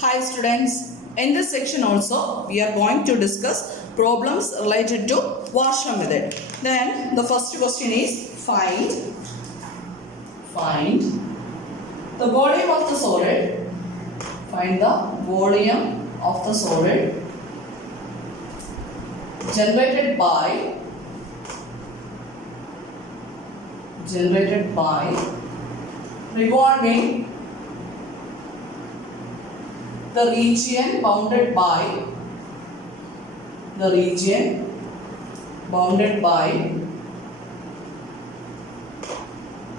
Hi students, in this section also we are going to discuss problems related to Warsham method. Then the first question is find the volume of the solid. Find the volume of the solid generated by revolving the region bounded by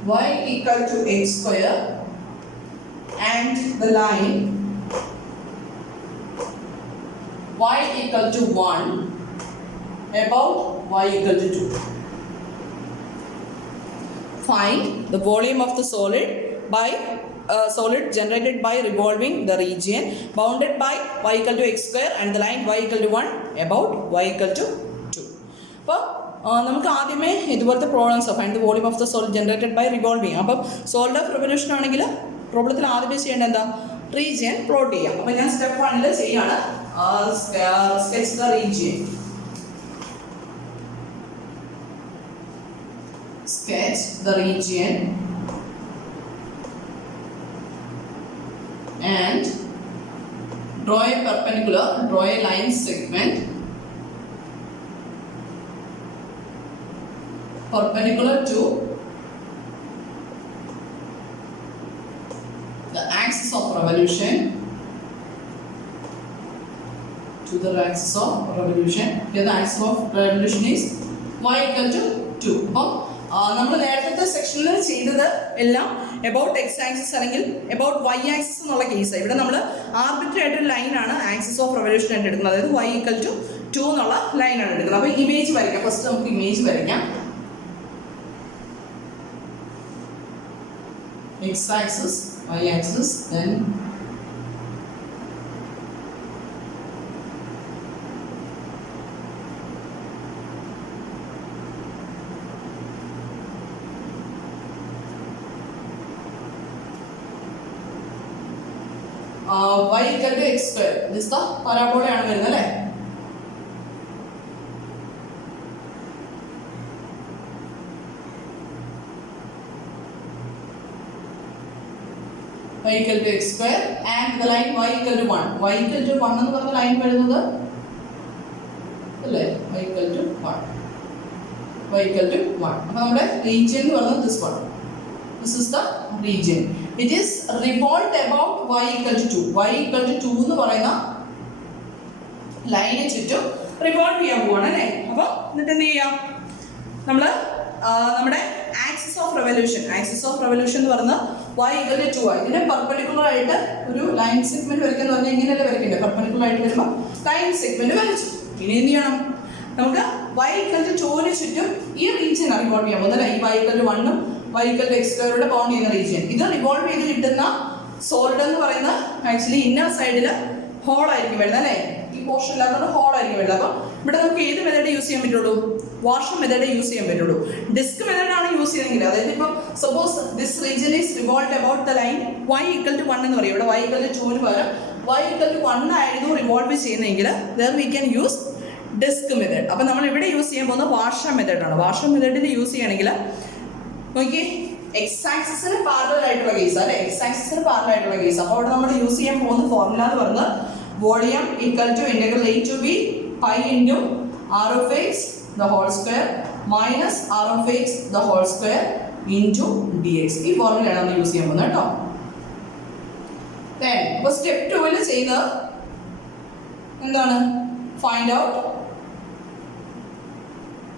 y equal to x square and the line y equal to 1 about y equal to 2. Find the volume of the solid generated by revolving the region bounded by y equal to x square and the line y equal to 1 about y equal to 2. അപ്പോൾ നമുക്ക് ആദ്യമേ ഇതുപോലത്തെ problems find the volume of the solid generated by revolving. അപ്പം solid of revolution ആണെങ്കിൽ പ്രോബ്ലത്തിൽ ആദ്യമേ ചെയ്യേണ്ടത് എന്താ, റീജിയൻ പ്ലോട്ട് ചെയ്യാം. അപ്പം ഞാൻ സ്റ്റെപ്പ് 1 ചെയ്യാണ്. Sketch the region. Sketch the region and draw a line segment perpendicular to the axis of revolution Here the axis of revolution is y equal to 2. നമ്മൾ നേരത്തെ സെക്ഷനിൽ ചെയ്തത് എല്ലാം എബൌട്ട് എക്സ് ആക്സിസ് അല്ലെങ്കിൽ എബൌട്ട് വൈ ആക്സിസ് എന്നുള്ള കേസാണ്. ഇവിടെ നമ്മൾ ആർബിട്രറി ആയിട്ടൊരു ലൈനാണ് ആക്സിസ് ഓഫ് റെവല്യൂഷൻ ആയിട്ട് എടുക്കുന്നത്. അതായത് y ഈക്വൽ ടു 2 എന്നുള്ള ലൈനാണ് എടുക്കുന്നത്. അപ്പോൾ ഇമേജ് വരയ്ക്കാം. ഫസ്റ്റ് നമുക്ക് ഇമേജ് വരയ്ക്കാം. X axis, y axis, then y equal to x square. This the parabola ആണ് വരുന്നത് അല്ലേ? y equal to x square and the line y equal to 1. y equal to 1 എന്ന് പറഞ്ഞ ലൈൻ വരുന്നത് അല്ലേ? y equal to 1. അപ്പോൾ നമ്മുടെ region എന്ന് പറയുന്നത് this one. This is the region. It is revolved about y equal to 2. y equal to 2 എന്ന് പറയുന്ന ലൈനിന് ചുറ്റും റിവോൾവ് ചെയ്യാൻ പോവാണ് അല്ലേ? അപ്പോൾ എന്നിട്ട് എന്ത് ചെയ്യാം, നമ്മൾ നമ്മുടെ ആക്സിസ് ഓഫ് റെവല്യൂഷൻ എന്ന് പറയുന്നത് y equal to 2 ആയി. ഇതിനെ പെർപെൻഡിക്കുലർ ആയിട്ട് ഒരു ലൈൻ സെഗ്മെന്റ് വരയ്ക്കാന്ന് പറഞ്ഞാൽ ഇങ്ങനെയല്ലേ വരയ്ക്കേണ്ടത്. പെർപെൻഡിക്കുലർ ആയിട്ട് വരുമ്പോൾ ലൈൻ സെഗ്മെന്റ് വരച്ചു. ഇനി എന്ത് ചെയ്യണം, നമുക്ക് y equal to 2 ചുറ്റും ഈ റീജിയൻ റിവോൾവ് ചെയ്യാൻ പോകുന്നത് അല്ലേ? ഈ y equal to 1 ഉം y equal to x square bound ചെയ്യുന്ന റീജിയൻ. ഇത് റിവോൾവ് ചെയ്ത് കിട്ടുന്ന സോളിഡ് എന്ന് പറയുന്ന ആക്ച്വലി ഇന്നർ സൈഡിൽ ഹോൾ ആയിരിക്കും വരുന്നത് അല്ലേ? ഈ പോർഷൻ ഇല്ലാത്തത് ഹോൾ ആയിരിക്കും വരുന്നത്. അപ്പം ഇവിടെ നമുക്ക് ഏത് മെത്തേഡ് യൂസ് ചെയ്യാൻ പറ്റുള്ളൂ? വാർഷം മെത്തേഡ് യൂസ് ചെയ്യാൻ പറ്റുള്ളൂ. ഡിസ്ക് മെത്തേഡ് ആണ് യൂസ് ചെയ്തെങ്കിൽ, അതായത് ഇപ്പം suppose this region is revolve about the line y equal to 1 എന്ന് പറയും. ഇവിടെ y equal to 2 പകരം y equal to 1 ആയിരുന്നു റിവോൾവ് ചെയ്യുന്നതെങ്കിൽ there we can use disc method. അപ്പം നമ്മൾ ഇവിടെ യൂസ് ചെയ്യാൻ പോകുന്നത് വാർഷം മെത്തേഡാണ്. വാർഷം മെത്തേഡിൽ യൂസ് ചെയ്യണമെങ്കിൽ നോക്കിയേ, എക്സ് ആക്സിസിന് പാരലൽ ആയിട്ടുള്ള കേസ് അല്ലെ? അപ്പോൾ അവിടെ നമ്മൾ യൂസ് ചെയ്യാൻ പോകുന്ന ഫോർമുല എന്ന് പറയുന്നത് volume equal to integral a to b pi into r of x the whole square minus r of x the whole square into dx. ഈ ഫോർമുലയാണ് നമ്മൾ യൂസ് ചെയ്യാൻ പോകുന്നത് കേട്ടോ. അപ്പോൾ സ്റ്റെപ്പ് 2 ചെയ്യുന്നത് എന്താണ്? Find out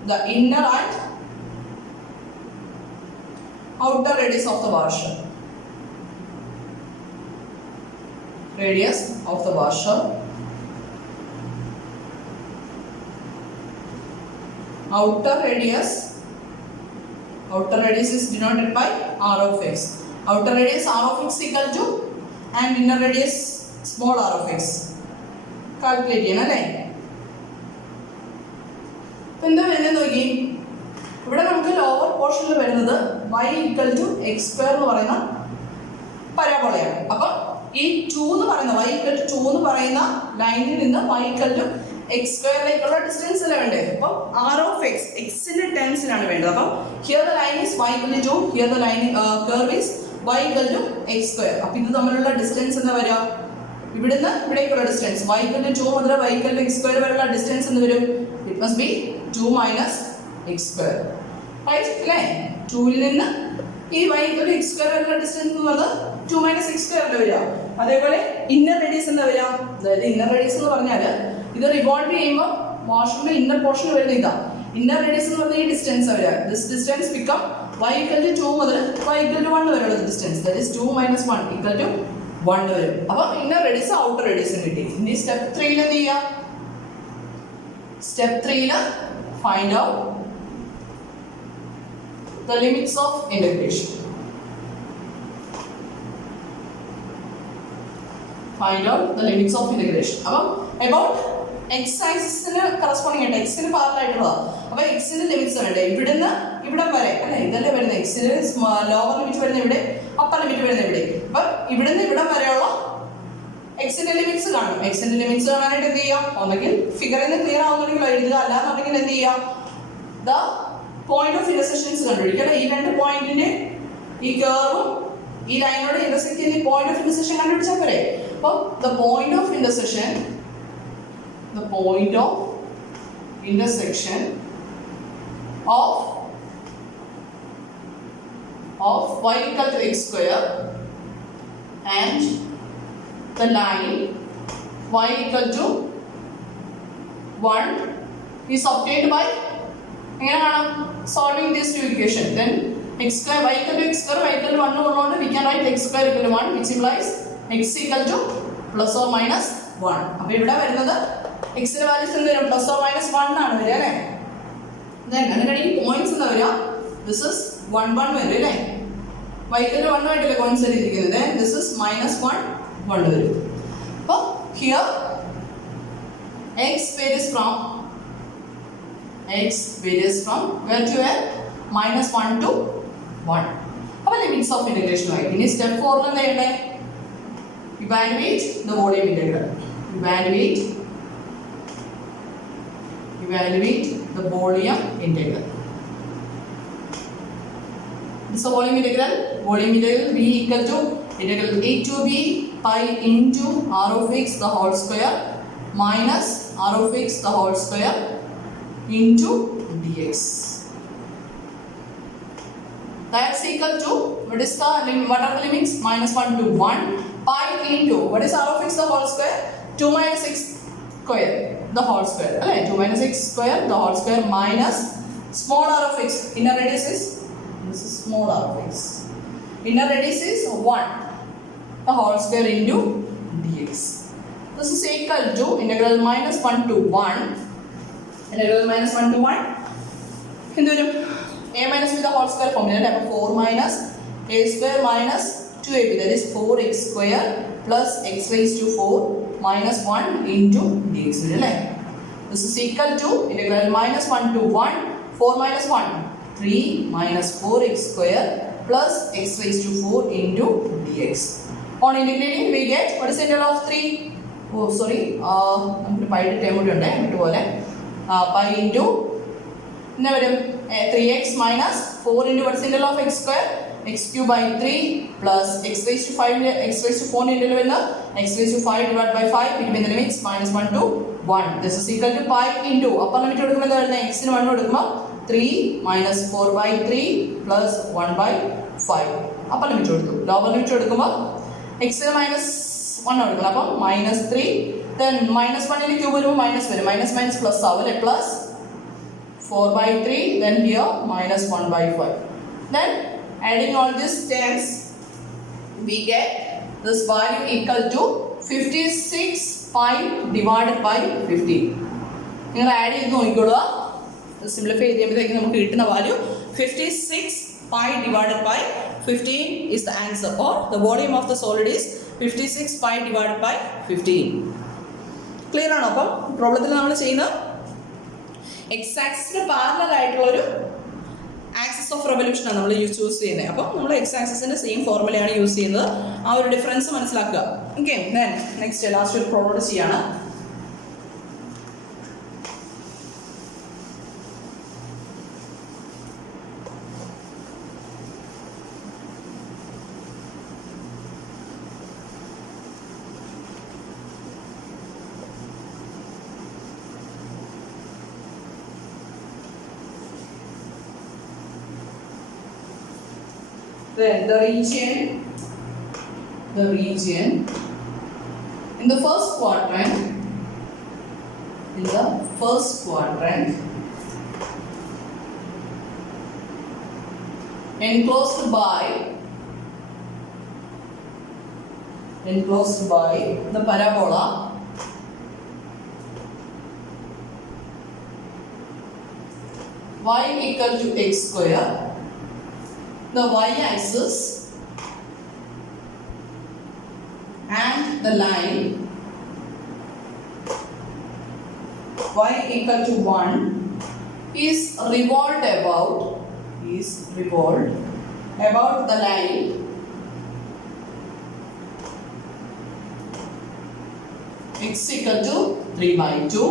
the inner and outer radius of the washer. Outer radius is denoted by r of x. Outer radius r of x equal to and inner radius small r of x. Calculate ചെയ്യണം അല്ലേ? എന്താ വരുന്നത് നോക്കി, ഇവിടെ നമുക്ക് lower പോർഷനിൽ വരുന്നത് y equal to x square എന്ന് പറയുന്ന പരാബോളയാണ്. അപ്പം ഈ 2 എന്ന് പറയുന്ന y equal to 2 എന്ന് പറയുന്ന ലൈനിൽ നിന്ന് y equal to x സ്ക്വയറിലേക്കുള്ള ഡിസ്റ്റൻസ് അല്ലേ വേണ്ടത്. അപ്പം r of x ന്റെ ടേംസിലാണ് വേണ്ടത്. അപ്പം here the line is y equal to 2, here the line curve is y equal to x square. അപ്പം ഇത് തമ്മിലുള്ള ഡിസ്റ്റൻസ് എന്താ വരിക? ഇവിടുന്ന് ഇവിടേക്കുള്ള ഡിസ്റ്റൻസ് y equal to 2 മുതൽ y equal to x square വരെയുള്ള ഡിസ്റ്റൻസ് എന്ത് വരും? It must be 2 minus x square. Right അല്ലേ? 2 ൽ നിന്ന് ഈ y equal to x square വരെയുള്ള ഡിസ്റ്റൻസ് എന്ന് പറയുന്നത് 2 minus x സ്ക്വയർ അല്ലേ വരിക. അതേപോലെ ഇന്നർ റേഡിയസ് എന്താ വരിക? അതായത് ഇന്നർ റേഡിയസ് എന്ന് പറഞ്ഞാൽ ഇത് റിവോൾവ് ചെയ്യുമ്പോൾ വാഷറിന്റെ ഇന്നർ പോർഷൻ വരുന്ന ഇതാ. ഇന്നർ റേഡിയസ് എന്ന് പറഞ്ഞാൽ ഈ ഡിസ്റ്റൻസ് വരിക. This distance become y equal to 2 മുതൽ y equal to 1 വരെയുള്ള distance. That is 2 minus 1 equal to 1 വരും. അപ്പം ഇന്നർ റേഡിയസ് ഔട്ടർ റേഡിയസും കിട്ടി. ഇനി സ്റ്റെപ്പ് 3 എന്ത് ചെയ്യാം? Step 3 find out the limits of integration. Find out the limits of integration. അപ്പം about x ആക്സിസിന് corresponding ആയിട്ട് x ന് പാരലൽ ആയിട്ടുള്ളതാ. അപ്പോൾ x ന്റെ ലിമിറ്റ്സ് വേണ്ടേ? ഇവിടുന്ന് ഇവിടം വരെ അല്ലേ? ഇതല്ലേ വരുന്നത്. x ന് ലോവർ ലിമിറ്റ് വരുന്നത് ഇവിടെ, അപ്പർ ലിമിറ്റ് വരുന്നത് ഇവിടെ. അപ്പം ഇവിടുന്ന് ഇവിടം വരെയുള്ള x ന്റെ ലിമിറ്റ്സ് കാണും. x ന്റെ ലിമിറ്റ്സ് കാണാനായിട്ട് എന്ത് ചെയ്യാം? ഒന്നെങ്കിൽ ഫിഗറിൽ നിന്ന് ക്ലിയർ ആവുന്നുണ്ടെങ്കിൽ എഴുതുക, അല്ലാന്നുണ്ടെങ്കിൽ എന്ത് ചെയ്യാം? ദ പോയിന്റ് ഓഫ് ഇന്റർസെക്ഷൻസ് കണ്ടുപിടിക്കുക. ഈ രണ്ട് പോയിന്റിന്റെ ഈ കർവും ഈ ലൈനോട് ഇന്റർസെക്ട് ചെയ്യുന്ന ഈ പോയിന്റ് ഓഫ് ഇന്റർസെക്ഷൻ കണ്ടുപിടിച്ചാൽ പോരെ. അപ്പം the point of intersection of y equal to x square and the line y equal to 1 is obtained by solving these two equations. Then x square y equal to x square y equal to 1 ഉള്ളതുകൊണ്ട് we can write x square equal to 1, which implies x equal to plus or minus 1. അപ്പോൾ ഇവിടെ വരുന്നത് x ന്റെ values എന്ത് വരും? plus or minus 1 ആണ് വരിക അല്ലേ? then അങ്ങനെയാണെങ്കിൽ ഈ പോയിന്റ്സ് എന്താ വരിക? this is 1 1 വരും അല്ലേ? y equal to 1 ആയിട്ടല്ലേ പോയിന്റ്സ് എഴുതിയിരിക്കുന്നത്. then this is minus 1 1 വരും. അപ്പോൾ here x varies from where to where? minus 1 to 1. അപ്പോൾ ലിമിറ്റ്സ് ഓഫ് ഇന്റഗ്രേഷൻ ആയി. ഇനി സ്റ്റെപ്പ് 4 എന്താ ചെയ്യണ്ടേ? evaluate the volume integral. evaluate the volume integral. This is a volume integral. Volume integral v equal to integral a to b pi into r of x the whole square minus r of x the whole square into dx. That's equal to what are the limits? minus 1 to 1 pi into what is r of x the whole square? 2 minus x square the whole square. 2 minus x square the whole square minus small r of x. Inner radius is this is small r of x. Inner radius is 1 the whole square into dx. This is equal to integral minus 1 to 1. Integral minus 1 to 1 എന്ത് വരും? a minus b the whole square formula അല്ലേ? അപ്പോൾ 4 minus a square minus 2ab, that is 4x square plus x raised to 4 minus 1 into dx അല്ലേ? This is equal to integral minus 1 to 1, 4 minus 1 3 minus 4x square plus x raised to 4 into dx. On integrating we get what is the integral of 3? Oh sorry, നമുക്ക് pi term കൂടി ഉണ്ട് ഇതുപോലെ. pi into 3x minus 4 into what is the integral of x square? x cube by 3 plus x raised to 5 x raised to 4 into x raised to 5 divided by 5 between the limits minus 1 to 1. This is equal to pi into upper limit കൊടുക്കുമ്പോൾ എന്താ വരുന്നത്? x ന് 1 കൊടുക്കുമ്പോൾ 3 minus 4 by 3 plus 1 by 5 upper limit കൊടുത്തു. lower limit കൊടുക്കുമ്പോൾ x ന് minus 1 കൊടുക്കണം. അപ്പം minus 3 then minus 1 ന് ക്യൂബ് വരുമ്പോൾ മൈനസ് വരും. minus minus plus ആവും അല്ലേ? plus 4 by 3 then here minus 1 by 5. Then adding all these terms we get this value equal to 56 pi divided by 15. നിങ്ങൾ ആഡ് ചെയ്ത് നോക്കിക്കോളുക. സിംപ്ലിഫൈ ചെയ്യുമ്പോഴത്തേക്ക് നമുക്ക് കിട്ടുന്ന value 56 pi divided by 15 is the answer, or the volume of the solid is 56 pi divided by 15. Clear ആണോ? അപ്പം പ്രോബ്ലത്തിൽ നമ്മൾ ചെയ്യുന്ന x ആക്സിസിന് parallel ആയിട്ടുള്ള ഒരു ആക്സിസ് ആക്സിസ് ഓഫ് റെവല്യൂഷൻ ആണ് നമ്മൾ ചൂസ് ചെയ്യുന്നത്. അപ്പോൾ നമ്മൾ എക്സ് ആക്സിസിന്റെ സെയിം ഫോർമുലയാണ് യൂസ് ചെയ്യുന്നത്. ആ ഒരു ഡിഫറൻസ് മനസ്സിലാക്കുക. ഓക്കെ, ദെൻ നെക്സ്റ്റ് ലാസ്റ്റ് ഒരു പ്രോബ്ലം ചെയ്യാണ്. Then the region in the first quadrant enclosed by the parabola y equal to x square, the y-axis and the line y equal to 1 is revolved about the line x equal to 3/2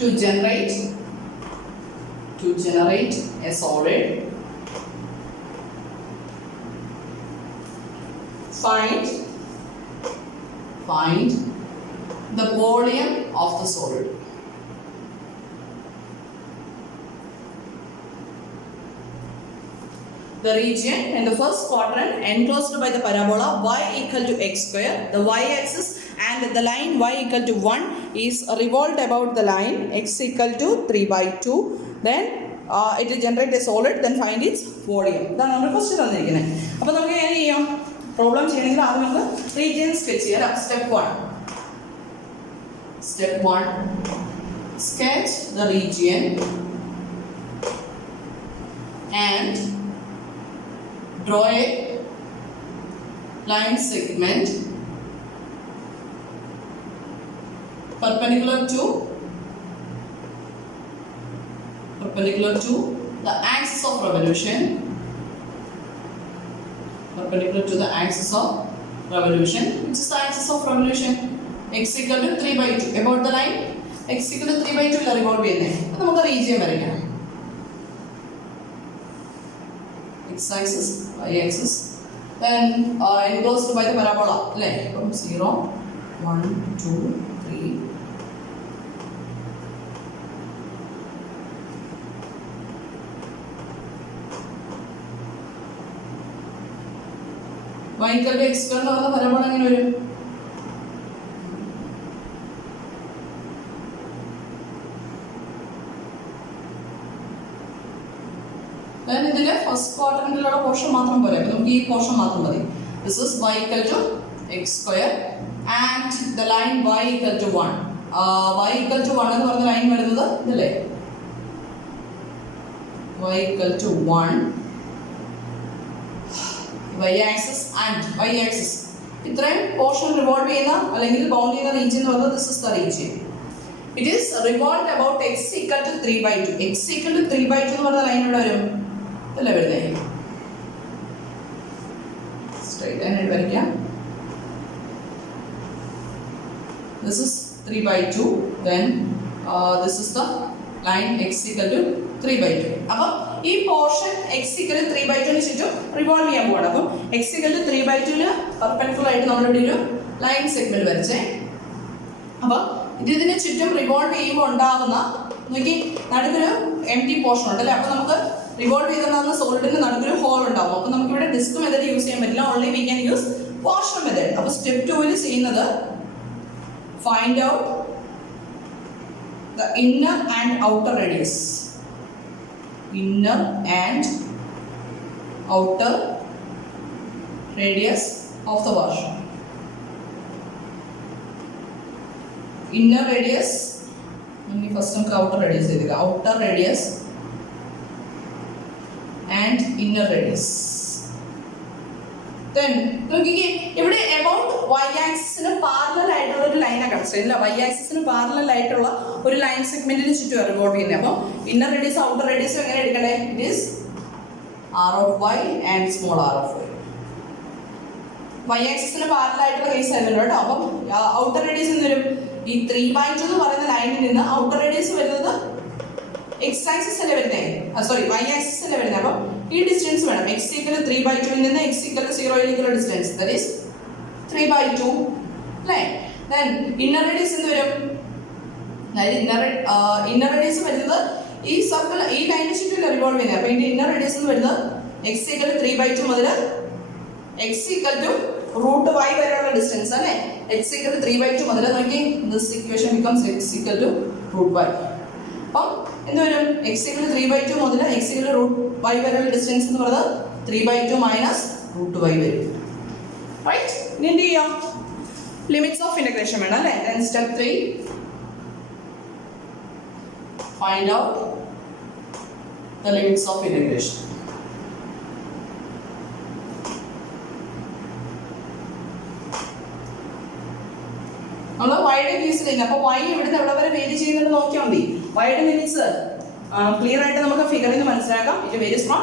to generate a solid. Find the volume of the solid. The region in the first quadrant enclosed by the parabola y equal to x square, the y-axis and the line y equal to 1 is revolved about the line x equal to 3/2. Then it will generate a solid. Then find its volume. ഇതാണ് നമ്മുടെ question തന്നിരിക്കുന്നത്. അപ്പോൾ നമുക്ക് എങ്ങനെ ചെയ്യാം? Problem ചെയ്യണമെങ്കിൽ ആദ്യം നമുക്ക് റീജിയൻ സ്കെച്ച് ചെയ്യാം. Step 1 sketch the region and draw a line segment perpendicular to the axis of revolution, which is the axis of revolution. X equal to 3/2 about the line x equal to 3/2 ila revolve ചെയ്യുന്നേ. അപ്പോൾ നമുക്ക് region വരയ്ക്കാം. X axis, y axis, then enclosed by the parabola അല്ലേ? അപ്പം 0 1 2 3 y equal to x square എന്ന് പറയുന്ന പരബോള എങ്ങനെ വരും? then ഇതിലെ ഫസ്റ്റ് ക്വാഡ്രന്റിലുള്ള പോർഷൻ മാത്രം പോരെ. അപ്പോൾ നമുക്ക് ഈ പോർഷൻ മാത്രം മതി. This is y equal to x square and the line y equal to 1. y equal to 1 എന്ന് പറഞ്ഞ ലൈൻ വരുന്നത് ഇതല്ലേ? y equal to 1, y-axis and y-axis ഇത്രയും പോർഷൻ റിവോൾവ് ചെയ്യുന്ന അല്ലെങ്കിൽ ബൗണ്ട് ചെയ്യുന്ന റീജിയൻ എന്ന് പറയുന്നത് this is the region. It is revolved about x equal to 3/2. x equal to 3/2 എന്ന് പറഞ്ഞ ലൈൻ ഇവിടെ വരും. ഇതല്ലേ വരുന്നത്? സ്ട്രൈറ്റ് ലൈൻ വരയ്ക്കാം. This is 3/2. Then this is the line x equal to 3/2. അപ്പം ഈ പോർഷൻ x equal to 3/2 ചുറ്റും റിവോൾവ് ചെയ്യാൻ പോകണം. അപ്പം x equal to 3/2 പെർപെൻഡിക്കുലർ ആയിട്ട് നമ്മളിവിടെ ഒരു ലൈൻ സെഗ്മെന്റ് വരച്ചേ. അപ്പം ഇതിന് ചുറ്റും റിവോൾവ് ചെയ്യുമ്പോൾ ഉണ്ടാകുന്ന നോക്കി നടുക്കൊരു എംപ്റ്റി പോർഷൻ ഉണ്ട് അല്ലേ? അപ്പോൾ നമുക്ക് റിവോൾവ് ചെയ്തിട്ടുണ്ടാകുന്ന സോളിഡിന് നടുക്കൊരു ഹോൾ ഉണ്ടാവും. അപ്പോൾ നമുക്കിവിടെ ഡിസ്ക് മെത്തേഡ് യൂസ് ചെയ്യാൻ പറ്റില്ല. Only we can use portion method. അപ്പോൾ സ്റ്റെപ്പ് 2 ചെയ്യുന്നത് find out the inner and outer radius of the washer. Inner radius first നമുക്ക് outer radius എഴുതുക. outer radius and inner radius. Then നോക്കിക്കേ ഇവിടെ about Y ആക്സിസിന് parallel ആയിട്ടുള്ള ഒരു ലൈനാണ് കൺസിഡർ ചെയ്യുന്നത്. വൈ ആക്സിസിന് പാരലൽ ആയിട്ടുള്ള ഒരു ലൈൻ സെഗ്മെന്റിന് ചുറ്റും റിവോൾവ് ചെയ്യുന്നത്. അപ്പം ഇന്നർ റേഡിയസ് ഔട്ടർ റേഡിയസും എങ്ങനെ എടുക്കണ്ടേ? It is r of y and small r of y. Y ആക്സിസിന് പാരലൽ ആയിട്ടുള്ള കേസ് ആയിരുന്നു കേട്ടോ. അപ്പം ഔട്ടർ റേഡിയസ് എന്ന് വരും ഈ 3/2 എന്ന് പറയുന്ന ലൈനിൽ നിന്ന് ഔട്ടർ റേഡിയസ് വരുന്നത് എക്സ് ആക്സിസ് അല്ലേ വരുന്നത്, സോറി വൈ ആക്സിസ് അല്ലേ വരുന്നത്. അപ്പം ഈ ഡിസ്റ്റൻസ് വേണം. എക്സ് ഈക്വൽ 3/2 നിന്ന് X equal 0 distance, that is 3/2 അല്ലേ. ദെൻ ഇന്നർ റേഡിയസ് എന്ത് വരും? അതായത് ഇന്നർ റേഡിയസ് വരുന്നത് ഈ സർക്കിൾ ഈ ലൈനിന് ചുറ്റും റിവോൾവ് ചെയ്യുന്നത്. അപ്പോൾ ഇതിന്റെ ഇന്നർ റേഡിയസ് എന്ന് വരുന്നത് എക്സ് ഈക്വൽ 3/2 മുതൽ x equal to root y വരെയുള്ള ഡിസ്റ്റൻസ് അല്ലേ. എക്സ് ഈക്വൽ 3/2 മുതൽ നോക്കി this equation becomes x equal to root y. അപ്പം എന്ത് വരും? എക്സ് ഈക്വൽ 3/2 മുതൽ എക്സ് ഈക്വൽ റൂട്ട് വൈ വരെയുള്ള ഡിസ്റ്റൻസ് എന്ന് പറയുന്നത് 3/2 മൈനസ് റൂട്ട് വൈ വരും. റൈറ്റ്. ഇനി എന്ത് ചെയ്യാം? ലിമിറ്റ്സ് ഓഫ് ഇന്റഗ്രേഷൻ വേണം അല്ലേ. Then step 3 find out the limits of integration. നമ്മൾ വൈയുടെ കേസിൽ കഴിഞ്ഞു. അപ്പോൾ വൈ ഇവിടുന്ന് എവിടെ വരെ വേരി ചെയ്യുന്നുണ്ട് നോക്കിയാൽ മതി. വൈയുടെ ലിമിറ്റ്സ് ക്ലിയർ ആയിട്ട് നമുക്ക് ഫിഗറിൽ നിന്ന് മനസ്സിലാക്കാം. It varies from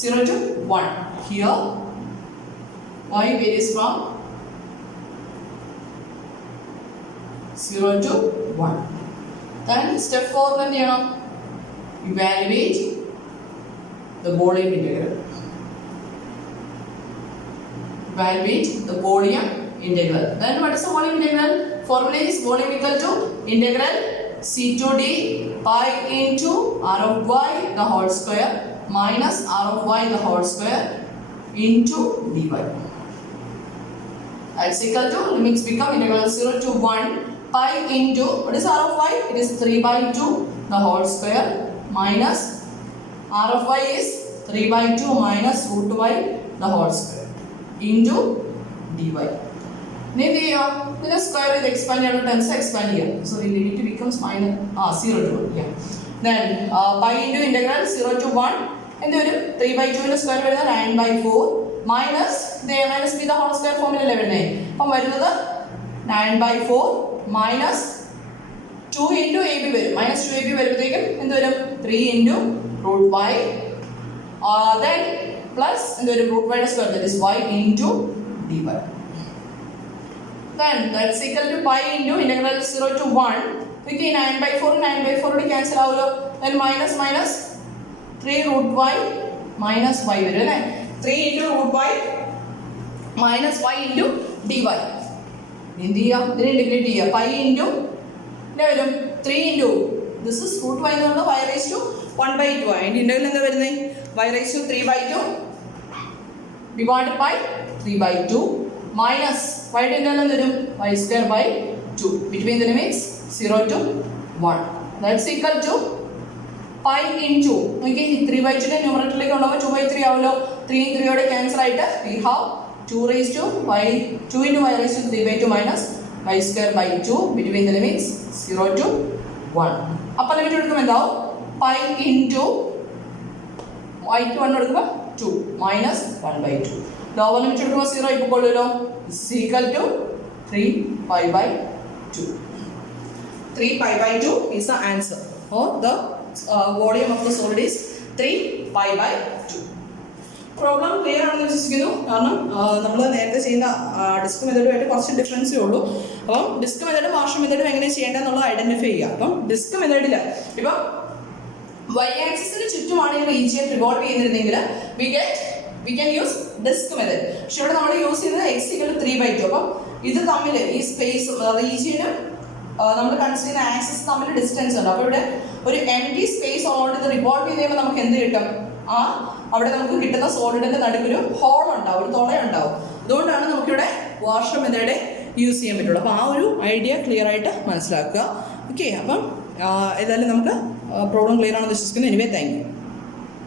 0 to 1. Here y varies from 0 to 1. Then step 4 എന്ത് ചെയ്യണം? Evaluate the volume integral. Evaluate the volume integral. Then what is the volume integral? Formula is volume equal to integral c to d pi into r of y the whole square minus r of y the whole square into dy. That's equal to, limits become integral 0 to 1 pi into, what is r of y? It is 3/2 the whole square minus r of y is 3/2 minus root y the whole square into dy. Then the square is expanded to tens expand here. So the limit becomes minus 0 to 1. Yeah. Then pi into integral 0 to 1 and then 3/2 in the square വരുന്നത് 9/4 minus minus b the whole square ഫോമിലല്ലേ വരുന്നത്. അപ്പം വരുന്നത് 9/4 minus 2 into a b വരും. Minus 2ab വരുമ്പോഴത്തേക്കും എന്ത് വരും? 3 into root y then plus എന്ത് വരും? റൂട്ട് വൈയുടെ square that is y into dy. Then that's equal to pi into integral 0 to 1. With 9/4 cancel ആവുമല്ലോ. Then minus 3 root y minus y വരും അല്ലേ. 3 into root y minus y into dy. എന്ത് ചെയ്യാം? ഇതിനെ integrate ചെയ്യാം. pi into എന്താ വരും? 3 into this is root y എന്ന് പറഞ്ഞാൽ y raised to 1/2. അതിന്റെ ഇന്റഗ്രൽ എന്താ വരുന്നത്? y raised to 3/2 divided by 3/2 minus y ന്റെ ഇന്റഗ്രൽ എന്ത് വരും? y square by 2 between the limits 0 to 1. That's equal to pi into, നോക്കി 3/2 ന്റെ ന്യൂമറേറ്ററിലേക്ക് കൊണ്ടുപോകുമ്പോൾ 2/3 ആവുമല്ലോ. 3 3 യോടെ ക്യാൻസൽ ആയിട്ട് we have 2 raised to y 2 into y raised to 3/2 minus y square by 2 between the limits 0 to 1. അപ്പോൾ limit എടുക്കുമ്പോൾ എന്താവും? pi into y ക്ക് 1 എടുക്കുമ്പോൾ 2 minus 1/2. ലോവർ ലിമിറ്റ് എടുക്കുമ്പോൾ 0 ഇപ്പോൾ കൊള്ളുമല്ലോ. is equal to 3/2. 3/2 is the answer, or the volume of the solid is 3/2. Problem clear ആണെന്ന് വിശ്വസിക്കുന്നു. കാരണം നമ്മൾ നേരത്തെ ചെയ്യുന്ന ഡിസ്ക് മെത്തേഡുമായിട്ട് കുറച്ച് ഡിഫറൻസേ ഉള്ളൂ. അപ്പം ഡിസ്ക് മെത്തേഡും മാർഷൽ മെത്തേഡും എങ്ങനെ ചെയ്യേണ്ടതെന്നുള്ളത് ഐഡന്റിഫൈ ചെയ്യുക. അപ്പം ഡിസ്ക് മെത്തേഡിൽ ഇപ്പം വൈ ആക്സിസിന് ചുറ്റുമാണ് ഈ റീജിയൻ റിവോൾവ് ചെയ്യുന്നിരുന്നെങ്കിൽ we can use disk method. പക്ഷെ ഇവിടെ നമ്മൾ യൂസ് ചെയ്യുന്നത് x = 3/2. അപ്പം ഇത് തമ്മിൽ ഈ സ്പേസും റീജിയനും നമ്മൾ കൺസിഡർ ചെയ്യുന്ന ആക്സിസ് തമ്മിൽ ഡിസ്റ്റൻസ് ഉണ്ട്. അപ്പോൾ ഇവിടെ ഒരു എംപ്റ്റി സ്പേസ് ഉള്ളതുകൊണ്ട് ഇത് റിവോൾവ് ചെയ്ത് കഴിയുമ്പോൾ നമുക്ക് എന്ത് കിട്ടും? അവിടെ നമുക്ക് കിട്ടുന്ന സോളിഡിന്റെ നടുക്കൊരു ഹോൾ ഉണ്ടാവും, ഒരു തുളയുണ്ടാവും. അതുകൊണ്ടാണ് നമുക്കിവിടെ വാർഷൽ മെത്തേഡ് യൂസ് ചെയ്യാൻ പറ്റുള്ളൂ. അപ്പോൾ ആ ഒരു ഐഡിയ ക്ലിയർ ആയിട്ട് മനസ്സിലാക്കുക. ഓക്കെ, അപ്പം ഏതായാലും നമുക്ക് പ്രോബ്ലം ക്ലിയർ ആണെന്ന് വിശ്വസിക്കുന്നു. Anyway thank you.